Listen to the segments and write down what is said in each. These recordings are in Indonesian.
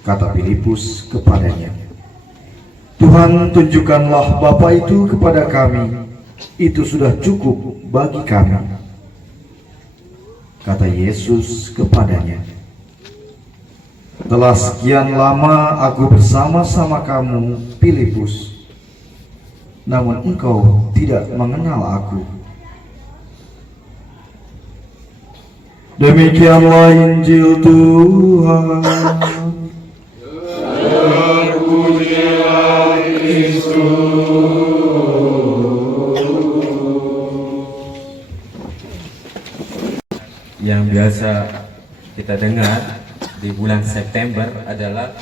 Kata Filipus kepadanya, Tuhan, tunjukkanlah Bapa itu kepada kami, itu sudah cukup bagi kami. Kata Yesus kepadanya, telah sekian lama aku bersama-sama kamu, Filipus, namun engkau tidak mengenal aku. Demikianlah Injil Tuhan. Terpujilah Kristus. Yang biasa kita dengar di bulan September adalah,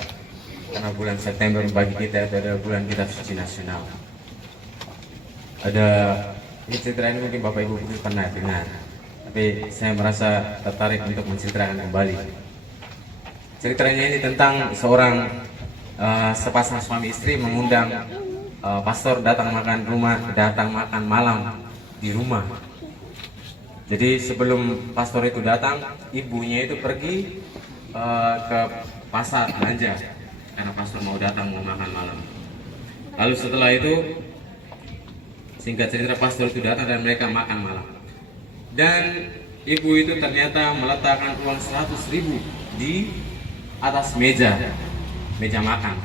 karena bulan September bagi kita itu adalah bulan kitab suci nasional. Ada ini cerita ini mungkin Bapak Ibu pernah dengar, tapi saya merasa tertarik untuk menceritakan kembali. Ceritanya ini tentang seorang sepasang suami istri mengundang pastor datang makan malam di rumah. Jadi sebelum pastor itu datang, ibunya itu pergi ke pasar belanja karena pastor mau datang mau makan malam. Lalu setelah itu, singkat cerita, pastor itu datang dan mereka makan malam. Dan ibu itu ternyata meletakkan uang 100.000 di atas meja makan.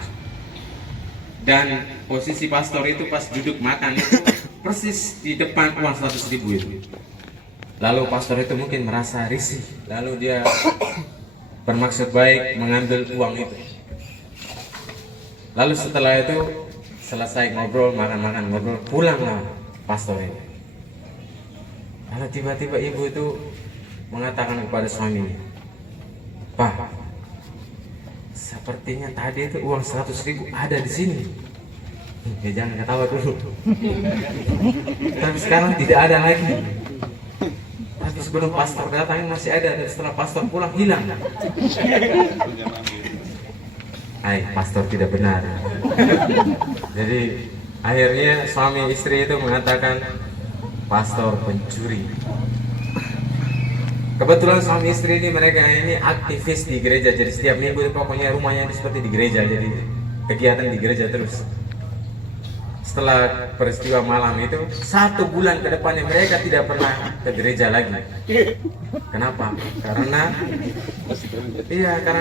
Dan posisi pastor itu pas duduk makan itu persis di depan uang 100.000 itu. Lalu pastor itu mungkin merasa risih, lalu dia bermaksud baik mengambil uang itu. Lalu setelah itu selesai ngobrol, makan ngobrol, pulanglah pastor ini. Lalu tiba-tiba ibu itu mengatakan kepada suaminya, Pak, sepertinya tadi itu uang 100.000 ada di sini. Ya jangan ketawa dulu. Tapi sekarang tidak ada lagi. Tapi sebelum pastor datang masih ada, dan setelah pastor pulang hilang. Pastor tidak benar. Jadi akhirnya suami istri itu mengatakan pastor pencuri. Kebetulan suami istri ini mereka ini aktivis di gereja, jadi setiap minggu pokoknya rumahnya itu seperti di gereja, jadi kegiatan di gereja terus. Setelah peristiwa malam itu, 1 bulan ke depannya mereka tidak pernah ke gereja lagi. Kenapa? Karena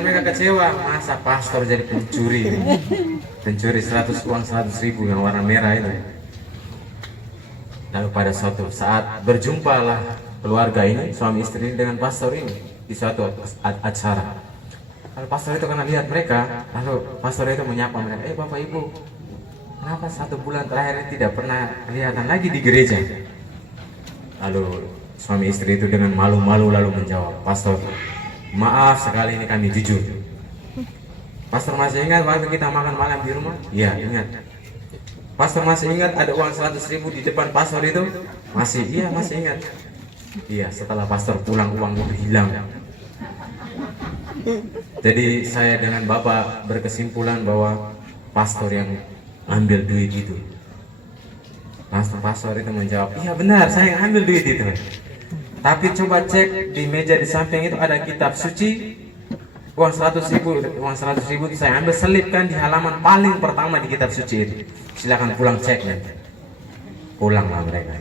mereka kecewa, masa pastor jadi pencuri, uang 100.000 yang warna merah itu. Lalu pada suatu saat berjumpalah keluarga ini, suami istri ini dengan pastor ini di suatu acara. Lalu pastor itu karena lihat mereka, lalu pastor itu menyapa mereka, Bapak Ibu, kenapa 1 bulan terakhir ini tidak pernah kelihatan lagi di gereja? Lalu suami istri itu dengan malu-malu lalu menjawab, Pastor, maaf sekali ini kami jujur. Pastor masih ingat waktu kita makan malam di rumah? Iya, ingat. Pastor masih ingat ada uang 100.000 di depan pastor itu? Masih, iya masih ingat. Iya, setelah pastor pulang uang itu hilang. Jadi saya dengan Bapak berkesimpulan bahwa pastor yang ambil duit itu. Pastor itu menjawab, iya benar, saya yang ambil duit itu. Tapi coba cek di meja di samping itu ada kitab suci. Uang 100.000 itu saya ambil, selipkan di halaman paling pertama di kitab suci itu. Silakan pulang cek nanti. Pulanglah mereka.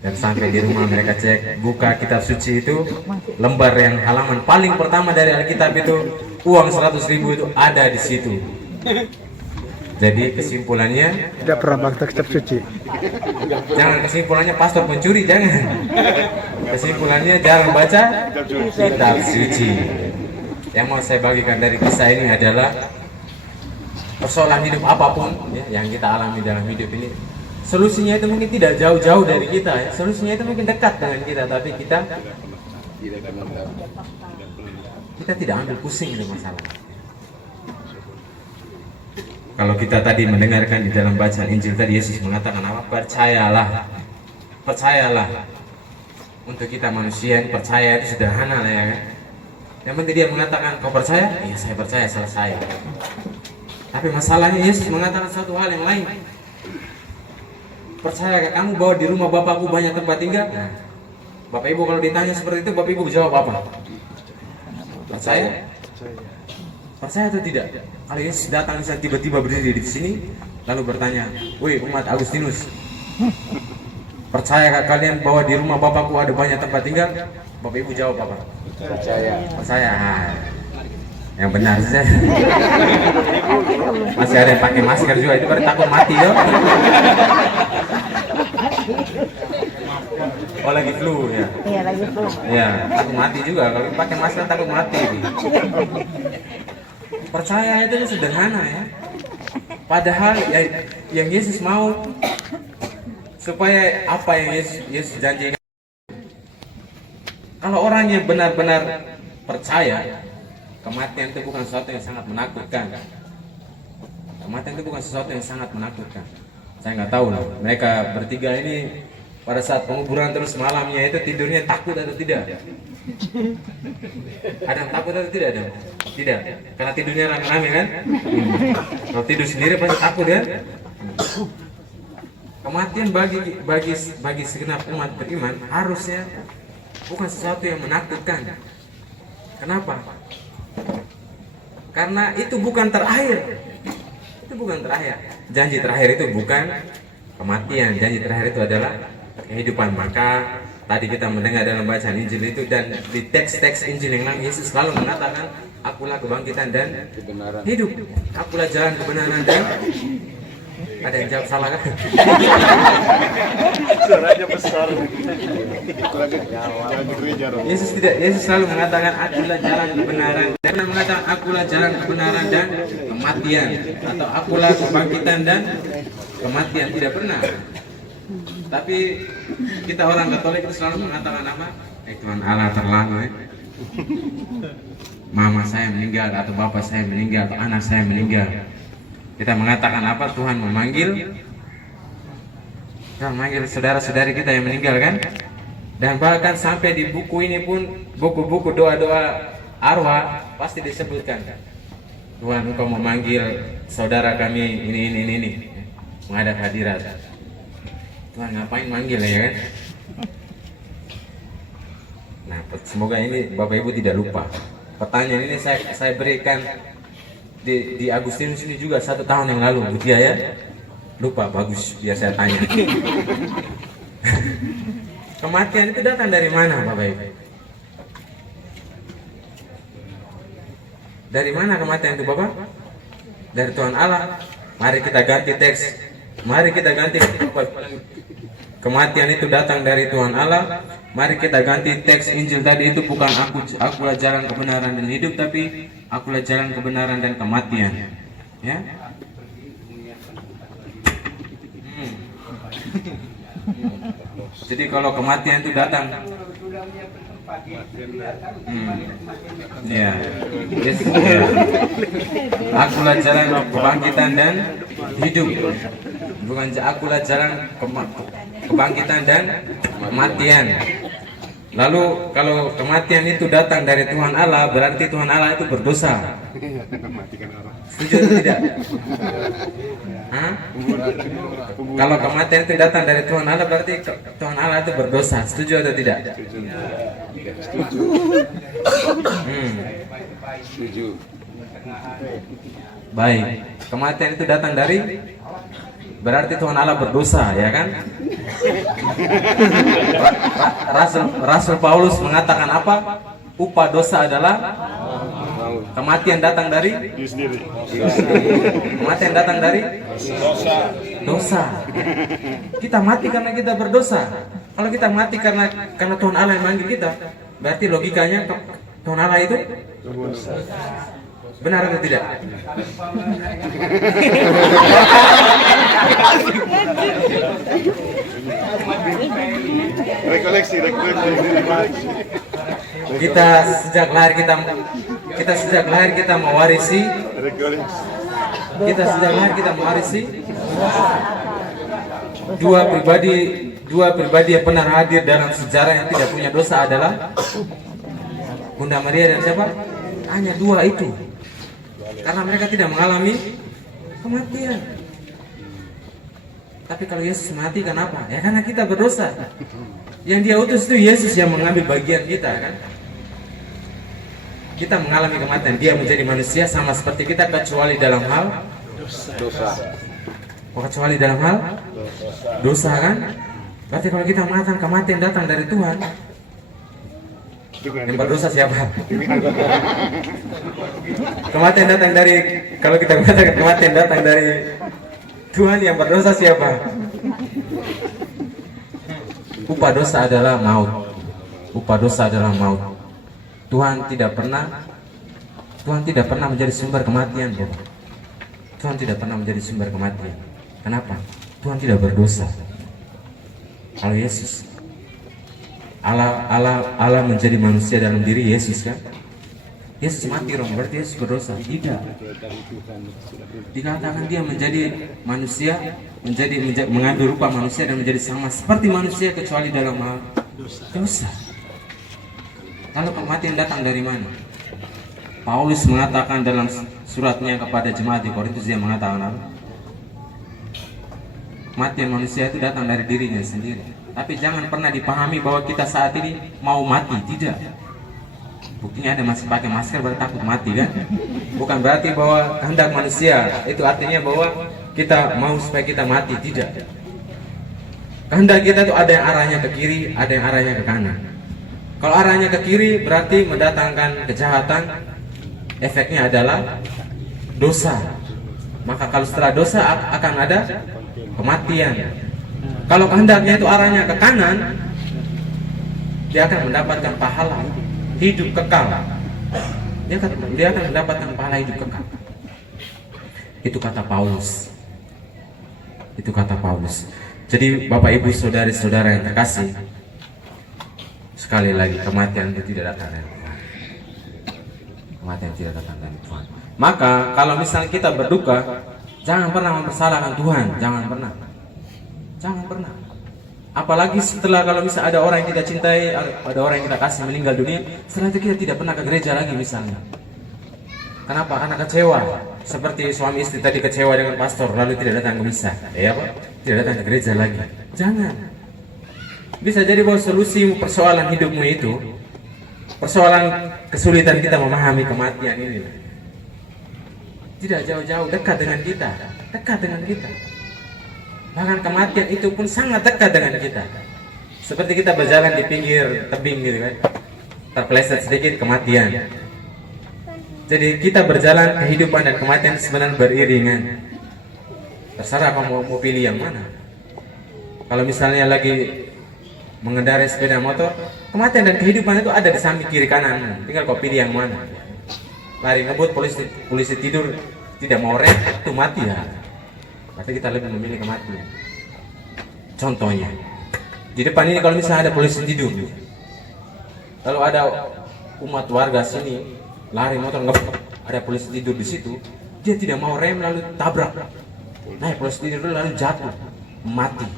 Dan sampai di rumah mereka cek, buka kitab suci itu, lembar yang halaman paling pertama dari Alkitab itu, uang 100.000 itu ada di situ. Jadi kesimpulannya, tidak pernah baca kitab suci. Jangan kesimpulannya pastor pencuri, jangan. Kesimpulannya jarang baca kitab suci. Yang mau saya bagikan dari kisah ini adalah persoalan hidup apapun ya, yang kita alami dalam hidup ini, solusinya itu mungkin tidak jauh-jauh dari kita ya. Solusinya itu mungkin dekat dengan kita, tapi kita tidak ambil pusing dengan masalah. Kalau kita tadi mendengarkan di dalam bacaan Injil tadi, Yesus mengatakan apa? Percayalah. Untuk kita manusia, percaya itu sederhana lah ya kan. Yang penting dia mengatakan, kau percaya? Iya saya percaya, selesai. Tapi masalahnya Yesus mengatakan satu hal yang lain. Percaya kamu bahwa di rumah Bapakku banyak tempat tinggal? Nah, Bapak Ibu kalau ditanya seperti itu, Bapak Ibu jawab apa? Percaya? Percaya atau tidak? Kalau Yesus datang misalnya tiba-tiba berdiri di sini, lalu bertanya, "Woi umat Agustinus, percayakah kalian bahwa di rumah Bapakku ada banyak tempat tinggal?" Bapak Ibu jawab apa? Percaya. Percaya. Yang benar sih. Masih ada yang pakai masker juga, itu berarti takut mati yo. Oh lagi flu ya? Iya lagi flu. Ya, takut mati juga. Kalau pakai masker takut mati. Percaya itu sederhana ya. Padahal yang Yesus mau supaya apa yang Yesus janjikan. Kalau orang yang benar-benar percaya, kematian itu bukan sesuatu yang sangat menakutkan. Kematian itu bukan sesuatu yang sangat menakutkan. Saya nggak tahu loh, mereka bertiga ini pada saat penguburan terus malamnya itu tidurnya takut atau tidak? Ada yang takut atau tidak ada? Tidak, karena tidurnya rame-rame kan? Kalau tidur sendiri pasti takut kan? Kematian bagi segenap umat beriman harusnya bukan sesuatu yang menakutkan. Kenapa? Karena itu bukan terakhir. Itu bukan terakhir. Janji terakhir itu bukan kematian. Janji terakhir itu adalah kehidupan. Maka tadi kita mendengar dalam bacaan Injil itu, dan di teks-teks Injil yang lain Yesus selalu mengatakan, "Akulah kebangkitan dan Kebenaran. hidup. Akulah jalan kebenaran dan..." Ada yang jawab salah kan? Suaranya besar. Yesus selalu mengatakan, "Akulah jalan kebenaran." Dia pernah mengatakan, "Akulah jalan kebenaran dan kematian," atau "Akulah kebangkitan dan kematian." Tidak pernah. Tapi kita orang Katolik itu selalu mengatakan apa? Tuhan Allah terlalu mama saya meninggal, atau bapak saya meninggal, atau anak saya meninggal. Kita mengatakan apa? Tuhan memanggil saudara-saudari kita yang meninggal kan? Dan bahkan sampai di buku ini pun, buku-buku doa-doa arwah pasti disebutkan, Tuhan Engkau memanggil saudara kami ini menghadap hadirat. Tuhan ngapain manggil ya kan? Nah, semoga ini Bapak Ibu tidak lupa. Pertanyaan ini saya berikan di Agustinus ini juga 1 tahun yang lalu, Bu Tia ya. Lupa, bagus biar saya tanya. Kematian itu datang dari mana, Bapak Ibu? Dari mana kematian itu, Bapak? Dari Tuhan Allah. Mari kita ganti teks. Mari kita ganti. Kematian itu datang dari Tuhan Allah. Mari kita ganti teks Injil tadi itu, bukan akulah jalan kebenaran dan hidup, tapi akulah jalan kebenaran dan kematian. Ya. Jadi kalau kematian itu datang, ya. Yes, ya. Akulah jalan kebangkitan dan hidup. Bukan akulah jalan kebangkitan dan kematian. Lalu kalau kematian itu datang dari Tuhan Allah, berarti Tuhan Allah itu berdosa. Setuju atau tidak? Hah? Kalau kematian itu datang dari Tuhan Allah, berarti Tuhan Allah itu berdosa. Setuju atau tidak? Setuju. Baik. Kematian itu datang dari, berarti Tuhan Allah berdosa, ya kan? Rasul Paulus mengatakan apa? Upah dosa adalah kematian. Datang dari kematian datang dari dosa. Kita mati karena kita berdosa. Kalau kita mati karena Tuhan Allah yang manggil kita, berarti logikanya Tuhan Allah itu benar atau tidak? Rekoleksi. Kita sejak lahir kita mewarisi. Kita sejak lahir kita mewarisi dua pribadi yang pernah hadir dalam sejarah yang tidak punya dosa adalah Bunda Maria dan siapa? Hanya dua itu. Karena mereka tidak mengalami kematian. Tapi kalau Yesus mati kenapa? Ya karena kita berdosa. Yang dia utus itu Yesus yang mengambil bagian kita kan. kita mengalami kematian. Dia menjadi manusia sama seperti kita kecuali dalam hal Dosa. Oh, kecuali dalam hal dosa kan? Berarti kalau kita mengatakan kematian datang dari Tuhan, yang berdosa siapa? Kematian datang dari, kalau kita mengatakan kematian datang dari Tuhan, yang berdosa siapa? Upah dosa adalah maut. Upah dosa adalah maut. Tuhan tidak pernah menjadi sumber kematian, Bapak. Tuhan tidak pernah menjadi sumber kematian. Kenapa? Tuhan tidak berdosa. Kalau Yesus, Allah menjadi manusia dalam diri Yesus kan? Yesus mati dong, berarti Yesus berdosa? Tidak. Dikatakan dia menjadi manusia, mengambil rupa manusia dan menjadi sama seperti manusia kecuali dalam hal dosa. Lalu kematian datang dari mana? Paulus mengatakan dalam suratnya kepada jemaat di Korintus, dia mengatakan apa? Kematian manusia itu datang dari dirinya sendiri. Tapi jangan pernah dipahami bahwa kita saat ini mau mati, tidak. Buktinya ada masih pakai masker berarti takut mati kan? Bukan berarti bahwa kehendak manusia itu artinya bahwa kita mau supaya kita mati, tidak. Kehendak kita itu ada yang arahnya ke kiri, ada yang arahnya ke kanan. Kalau arahnya ke kiri berarti mendatangkan kejahatan, efeknya adalah dosa. Maka kalau setelah dosa akan ada kematian. Kalau kehendaknya itu arahnya ke kanan, dia akan mendapatkan pahala hidup kekal. Dia akan mendapatkan pahala hidup kekal. Itu kata Paulus. Itu kata Paulus. Jadi Bapak Ibu saudari-saudara yang terkasih, sekali lagi kematian itu tidak datang dari Tuhan. Kematian tidak datang dari Tuhan. Maka kalau misalnya kita berduka, jangan pernah mempersalahkan Tuhan, jangan pernah. Apalagi setelah kalau misalnya ada orang yang kita cintai, ada orang yang kita kasih meninggal dunia, setelah itu kita tidak pernah ke gereja lagi misalnya. Kenapa? Karena kecewa. Seperti suami istri tadi kecewa dengan pastor, lalu tidak datang ke misa, ya Pak? Tidak datang ke gereja lagi. Jangan. Bisa jadi bahwa solusi persoalan hidupmu itu, persoalan kesulitan kita memahami kematian ini, tidak jauh-jauh, dekat dengan kita. Bahkan kematian itu pun sangat dekat dengan kita. Seperti kita berjalan di pinggir tebing gitu kan, terpeleset sedikit kematian. Jadi kita berjalan, kehidupan dan kematian sebenarnya beriringan. Terserah kamu mau pilih yang mana. Kalau misalnya lagi mengendarai sepeda motor, kematian dan kehidupan itu ada di samping kiri kanan. Tinggal kau pilih yang mana. Lari ngebut, polisi tidur, tidak mau rem, itu mati ya. Berarti kita lebih memilih kematian. Contohnya, di depan ini kalau misalnya ada polisi tidur, lalu ada umat warga sini lari motor ngebut, ada polisi tidur di situ, dia tidak mau rem lalu tabrak. Nah, polisi tidur lalu jatuh, mati.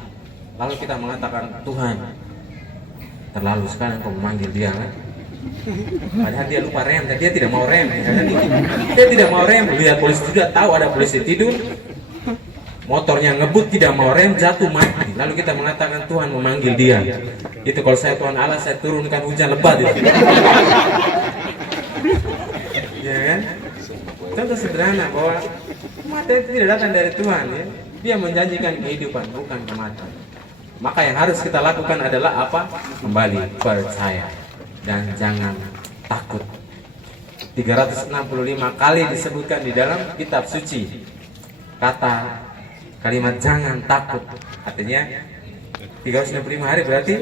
Lalu kita mengatakan, Tuhan, terlalu sekali engkau memanggil dia kan? Padahal dia lupa rem dan dia tidak mau rem. Dia tidak mau rem, lihat polisi tidur, tahu ada polisi tidur, motornya ngebut, tidak mau rem, jatuh mati. Lalu kita mengatakan Tuhan memanggil dia. Itu kalau saya Tuhan Allah, saya turunkan hujan lebat itu. Ya kan? Contoh sederhana bahwa kematian itu tidak datang dari Tuhan ya. Dia menjanjikan kehidupan, bukan kematian. Maka yang harus kita lakukan adalah apa? Kembali percaya dan jangan takut. 365 kali disebutkan di dalam kitab suci kata kalimat jangan takut. Artinya 365 hari berarti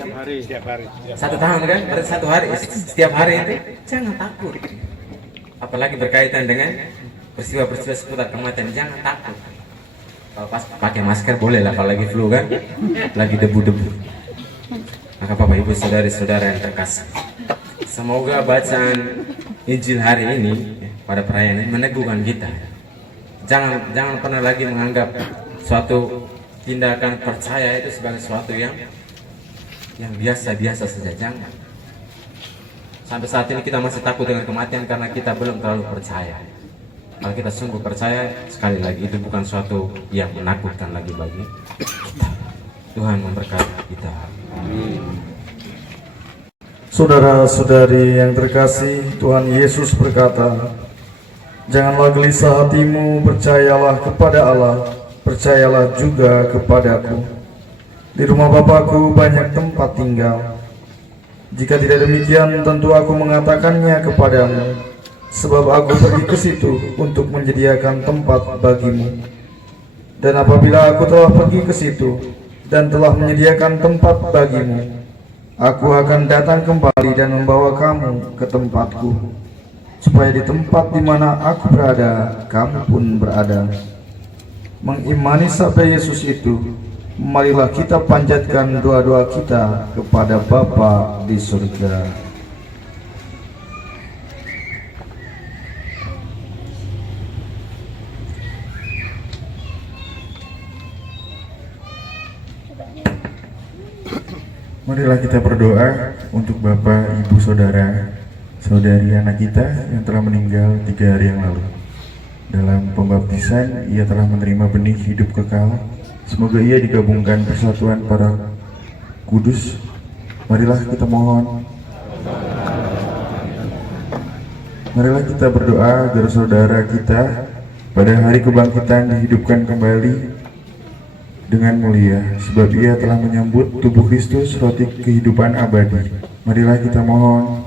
Setiap hari. 1 tahun kan? Berarti 1 hari, setiap hari itu jangan takut. Apalagi berkaitan dengan peristiwa-peristiwa seputar kematian, jangan takut. Kalau pas pakai masker boleh lah, kalau lagi flu kan, lagi debu-debu. Maka Bapak Ibu saudari-saudara yang terkasih, semoga bacaan Injil hari ini pada perayaan ini meneguhkan kita. Jangan pernah lagi menganggap suatu tindakan percaya itu sebagai sesuatu yang biasa-biasa saja. Jangan. Sampai saat ini kita masih takut dengan kematian karena kita belum terlalu percaya. Kalau kita sungguh percaya, sekali lagi itu bukan suatu yang menakutkan lagi bagi kita. Tuhan memberkati kita. Saudara-saudari yang terkasih, Tuhan Yesus berkata, "Janganlah gelisah hatimu, percayalah kepada Allah, percayalah juga kepadaku. Di rumah Bapa-Ku banyak tempat tinggal. Jika tidak demikian, tentu aku mengatakannya kepadamu, sebab aku pergi ke situ untuk menyediakan tempat bagimu. Dan apabila aku telah pergi ke situ dan telah menyediakan tempat bagimu, aku akan datang kembali dan membawa kamu ke tempatku, supaya di tempat di mana aku berada, kamu pun berada." Mengimani sabda Yesus itu, marilah kita panjatkan doa-doa kita kepada Bapa di surga. Marilah kita berdoa untuk Bapak, Ibu, Saudara, Saudari anak kita yang telah meninggal 3 hari yang lalu. Dalam pembaptisan, ia telah menerima benih hidup kekal. Semoga ia digabungkan persatuan para kudus. Marilah kita mohon. Marilah kita berdoa agar saudara kita pada hari kebangkitan dihidupkan kembali dengan mulia, sebab ia telah menyambut tubuh Kristus, roti kehidupan abadi. Marilah kita mohon.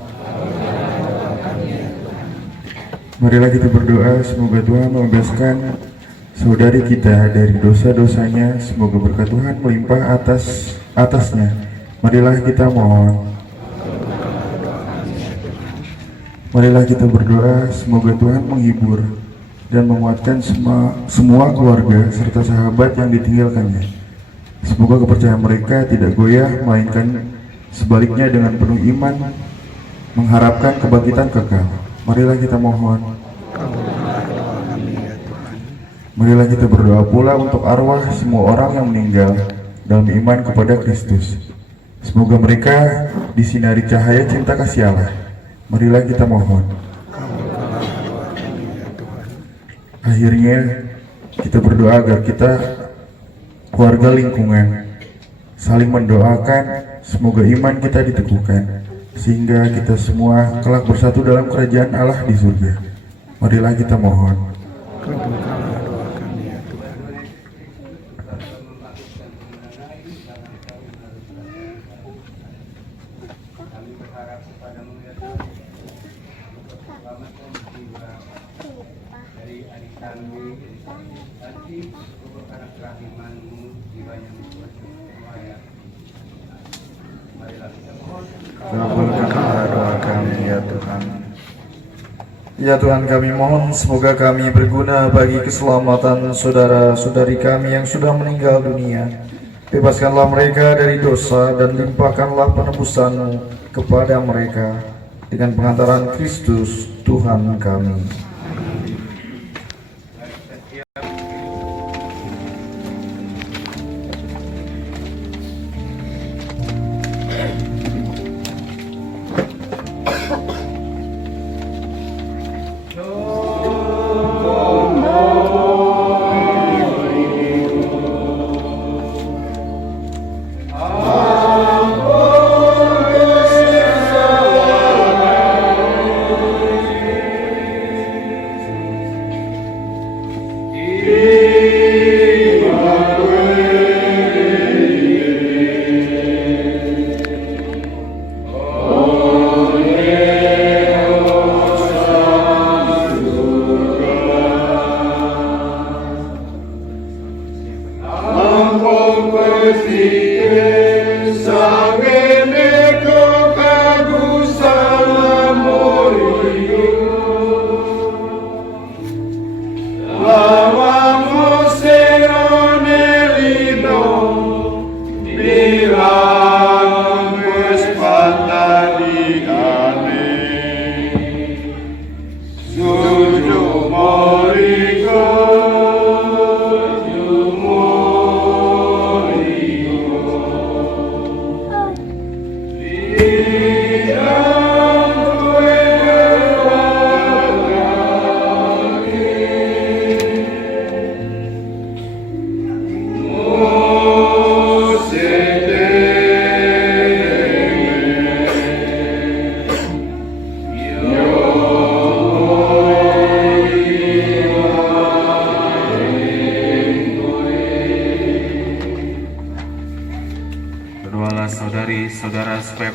Marilah kita berdoa semoga Tuhan membebaskan saudari kita dari dosa-dosanya, semoga berkat Tuhan melimpah atasnya. Marilah kita mohon. Marilah kita berdoa semoga Tuhan menghibur dan menguatkan semua keluarga serta sahabat yang ditinggalkannya. Semoga kepercayaan mereka tidak goyah, melainkan sebaliknya dengan penuh iman mengharapkan kebangkitan kekal. Marilah kita mohon. Marilah kita berdoa pula untuk arwah semua orang yang meninggal dalam iman kepada Kristus. Semoga mereka disinari cahaya cinta kasih Allah. Marilah kita mohon. Akhirnya kita berdoa agar kita keluarga lingkungan saling mendoakan, semoga iman kita diteguhkan sehingga kita semua kelak bersatu dalam kerajaan Allah di surga. Marilah kita mohon. Kabulkanlah doa kami ya Tuhan. Ya Tuhan, kami mohon semoga kami berguna bagi keselamatan saudara-saudari kami yang sudah meninggal dunia. Bebaskanlah mereka dari dosa dan limpahkanlah penebusan-Mu kepada mereka dengan pengantaran Kristus Tuhan kami.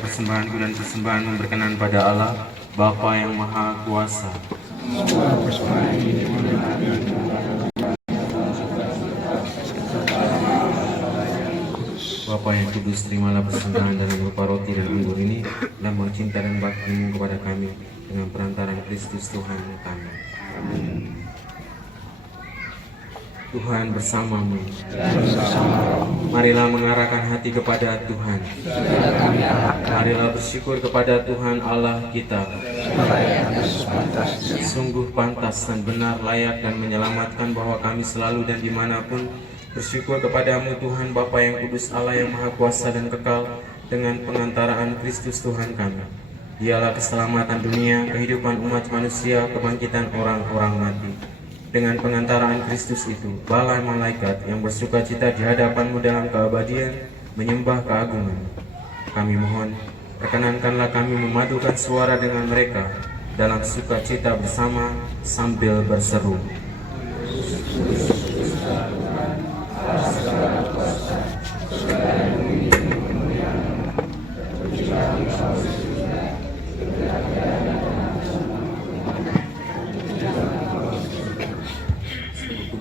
persembahanku dan persembahanmu berkenan pada Allah, Bapa yang Maha Kuasa. Bapa yang kudus, terimalah persembahan dalam berupa roti dan anggur ini, lambang cinta dan bakti-Mu kepada kami, dengan perantaraan Kristus Tuhan kami. Tuhan bersamamu. Marilah mengarahkan hati kepada Tuhan. Marilah bersyukur kepada Tuhan Allah kita. Sungguh pantas dan benar, layak dan menyelamatkan bahwa kami selalu dan dimanapun bersyukur kepadamu Tuhan Bapa yang kudus, Allah yang maha kuasa dan kekal, dengan pengantaraan Kristus Tuhan kami. Dialah keselamatan dunia, kehidupan umat manusia, kebangkitan orang-orang mati. Dengan pengantaraan Kristus itu, bala malaikat yang bersuka cita di hadapan-Mu dalam keabadian menyembah keagungan. Kami mohon, perkenankanlah kami memadukan suara dengan mereka dalam sukacita bersama sambil berseru.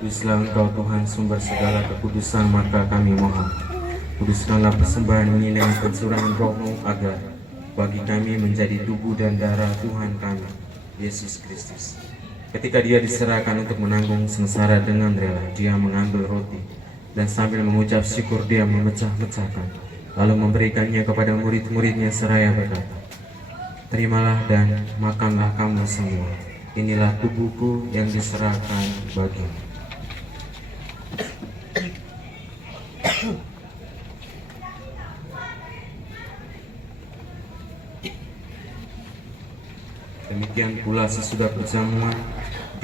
Kuduslah Engkau Tuhan, sumber segala kekudusan, maka kami mohon, kuduskanlah persembahan ini dengan pencurahan Roh-Mu, agar bagi kami menjadi tubuh dan darah Tuhan kami, Yesus Kristus. Ketika Dia diserahkan untuk menanggung sengsara dengan rela, Dia mengambil roti, dan sambil mengucap syukur Dia memecah-mecahkan, lalu memberikannya kepada murid-muridnya seraya berkata, "Terimalah dan makanlah kamu semua, inilah tubuhku yang diserahkan bagimu." Demikian pula sesudah perjamuan,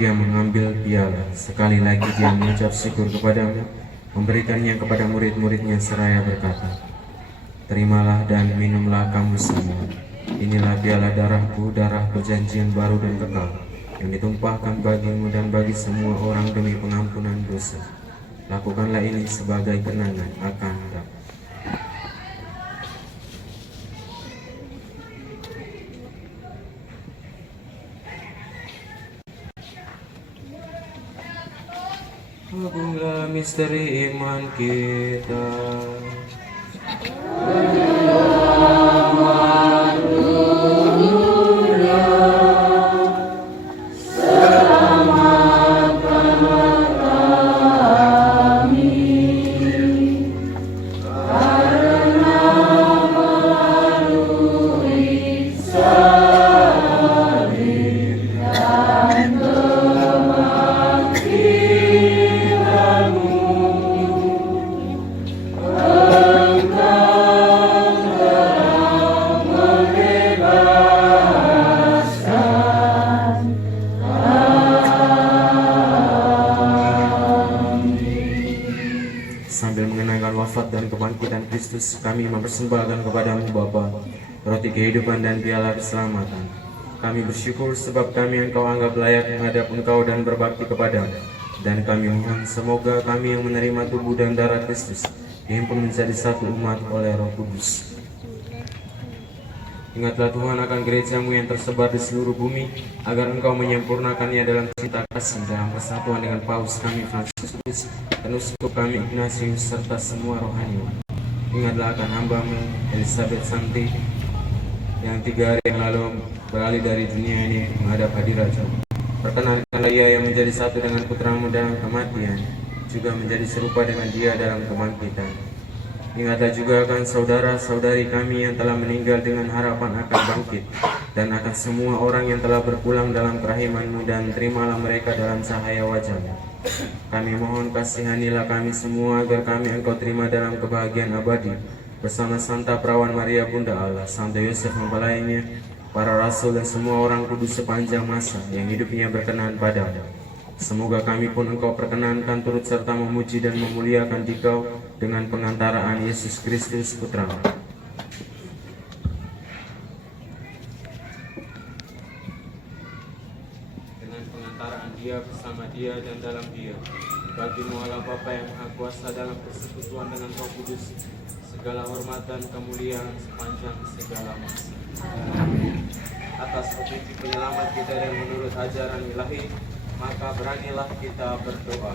Dia mengambil piala. Sekali lagi Dia mengucap syukur kepadamu, memberikannya kepada murid-muridnya seraya berkata, "Terimalah dan minumlah kamu semua. Inilah piala darahku, darah perjanjian baru dan kekal, yang ditumpahkan bagimu dan bagi semua orang demi pengampunan dosa. Lakukanlah ini sebagai kenangan akan aku." Agunglah misteri iman kita. Sambil mengenangkan wafat dan kebangkitan Kristus, kami mempersembahkan kepadamu Bapa, roti kehidupan dan piala keselamatan. Kami bersyukur sebab kami Engkau anggap layak menghadap Engkau dan berbakti kepadamu. Dan kami mohon semoga kami yang menerima tubuh dan darah Kristus dihimpun menjadi satu umat oleh Roh Kudus. Ingatlah Tuhan akan gereja-Mu yang tersebar di seluruh bumi, agar Engkau menyempurnakannya dalam cinta kasih, dalam persatuan dengan Paus kami Fransiskus dan uskup kami Ignatius serta semua rohaniwan. Ingatlah akan hamba-Mu Elizabeth Santi yang 3 hari yang lalu beralih dari dunia ini menghadap hadirat-Mu. Perkenankanlah ia yang menjadi satu dengan putra-Mu dalam kematian, juga menjadi serupa dengan Dia dalam kebangkitan. Ingatlah juga akan saudara-saudari kami yang telah meninggal dengan harapan akan bangkit, dan akan semua orang yang telah berpulang dalam kerahiman-Mu, dan terimalah mereka dalam cahaya wajah-Mu. Kami mohon kasihanilah kami semua, agar kami Engkau terima dalam kebahagiaan abadi, bersama Santa Perawan Maria Bunda Allah, Santo Yosef mempelainya, para rasul dan semua orang kudus sepanjang masa yang hidupnya berkenan padamu. Semoga kami pun Engkau perkenankan turut serta memuji dan memuliakan Dikau dengan pengantaraan Yesus Kristus Putra-Mu. Dengan pengantaraan Dia, bersama Dia, dan dalam Dia, bagi-Mu Allah Bapa yang Maha Kuasa dalam persekutuan dengan Roh Kudus, segala hormat dan kemuliaan sepanjang segala masa. Atas petunjuk penyelamat kita dan menurut ajaran ilahi, maka beranilah kita berdoa.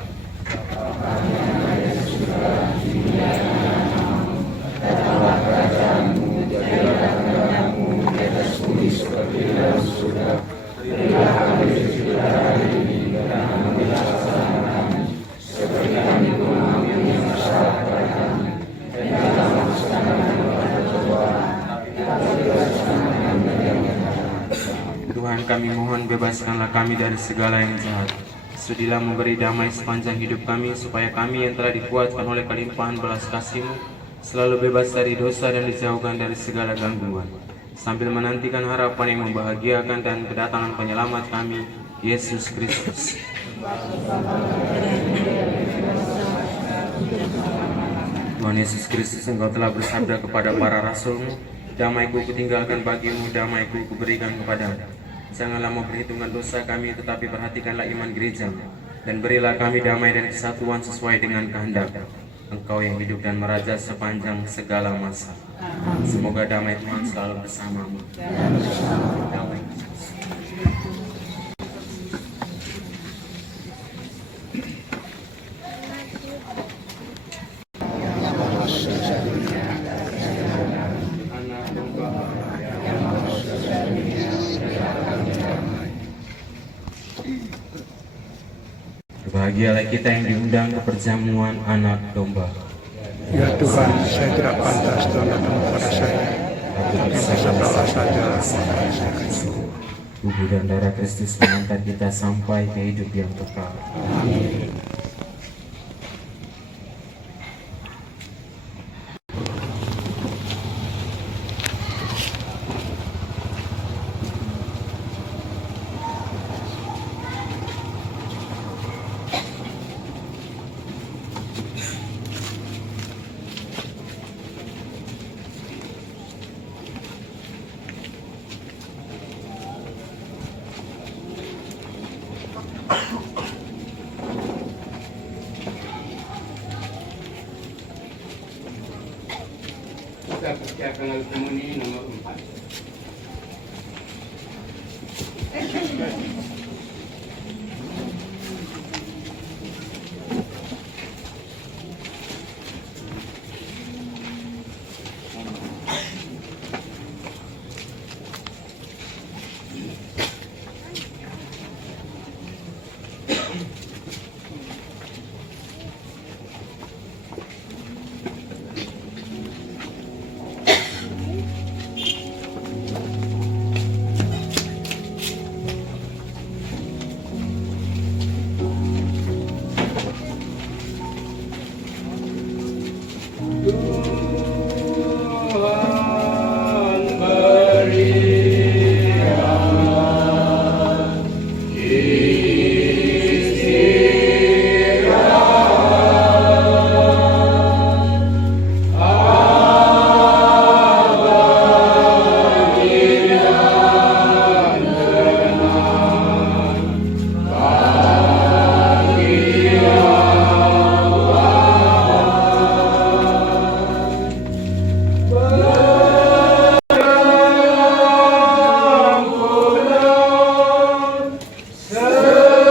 Tuhan, kami mohon bebaskanlah kami dari segala yang jahat. Sudilah memberi damai sepanjang hidup kami, supaya kami yang telah dikuatkan oleh kelimpahan belas kasih-Mu selalu bebas dari dosa dan dijauhkan dari segala gangguan, sambil menantikan harapan yang membahagiakan dan kedatangan penyelamat kami, Yesus Kristus. Tuhan Yesus Kristus, Engkau telah bersabda kepada para rasul-Mu, damai-Ku kutinggalkan bagimu, damai-Ku kuberikan kepadamu. Janganlah memperhitungkan dosa kami, tetapi perhatikanlah iman gereja, dan berilah kami damai dan kesatuan sesuai dengan kehendak Engkau yang hidup dan meraja sepanjang segala masa. Semoga damai Tuhan selalu bersamamu. Damai. Berbahagialah kita yang diundang ke perjamuan anak domba. Ya Tuhan, saya tidak pantas Tuhan datang kepada saya, tapi bersabdalah saja maka saya akan sembuh. Tubuh dan darah Kristus mengantar kita sampai ke hidup yang kekal. Kita persiapkan al-Qumuni nomor 4. Selamanya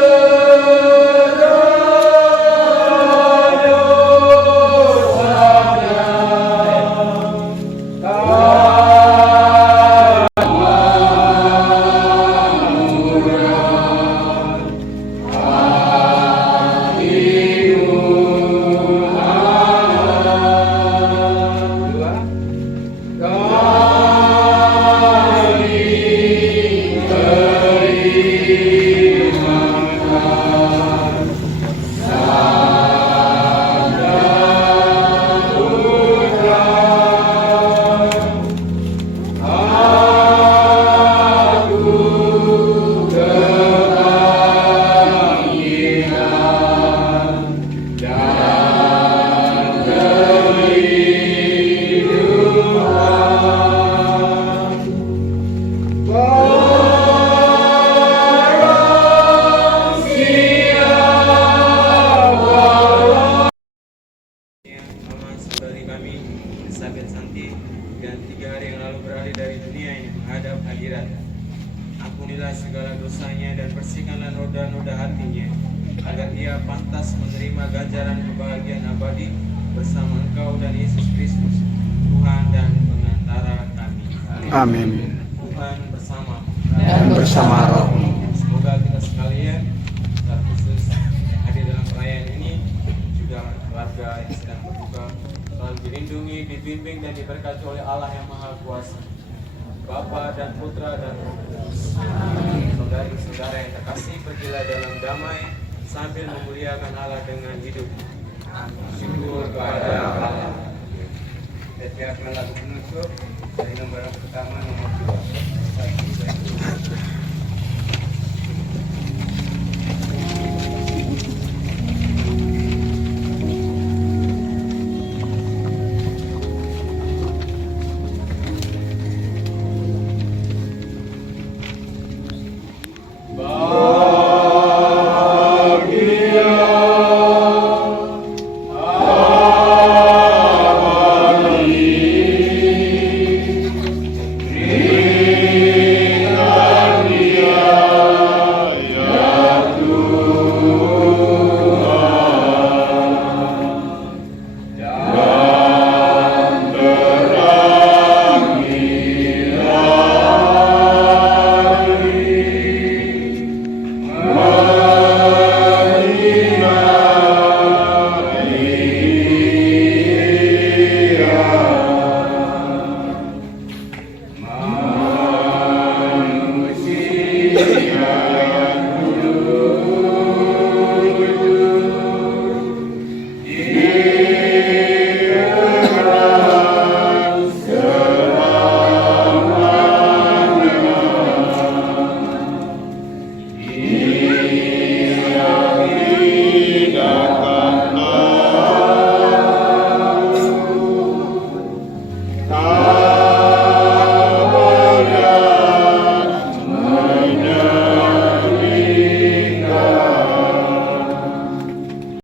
noda-noda hatinya, agar ia pantas menerima ganjaran kebahagiaan abadi bersama Engkau dan Yesus Kristus, Tuhan dan pengantara kami. Amin. Tuhan bersama Dan bersama roh. Semoga kita sekalian, secara khusus yang hadir dalam perayaan ini, juga keluarga yang sedang berduka, selalu dilindungi, dibimbing dan diberkati oleh Allah yang Maha Kuasa, Bapa dan Putra dan Roh Kudus. Saudari-saudara yang terkasih, pergilah dalam damai sambil memuliakan Allah dengan hidup. Syukur kepada Allah. Dan biarkan lagu penutup dari nomor pertama nomor 2.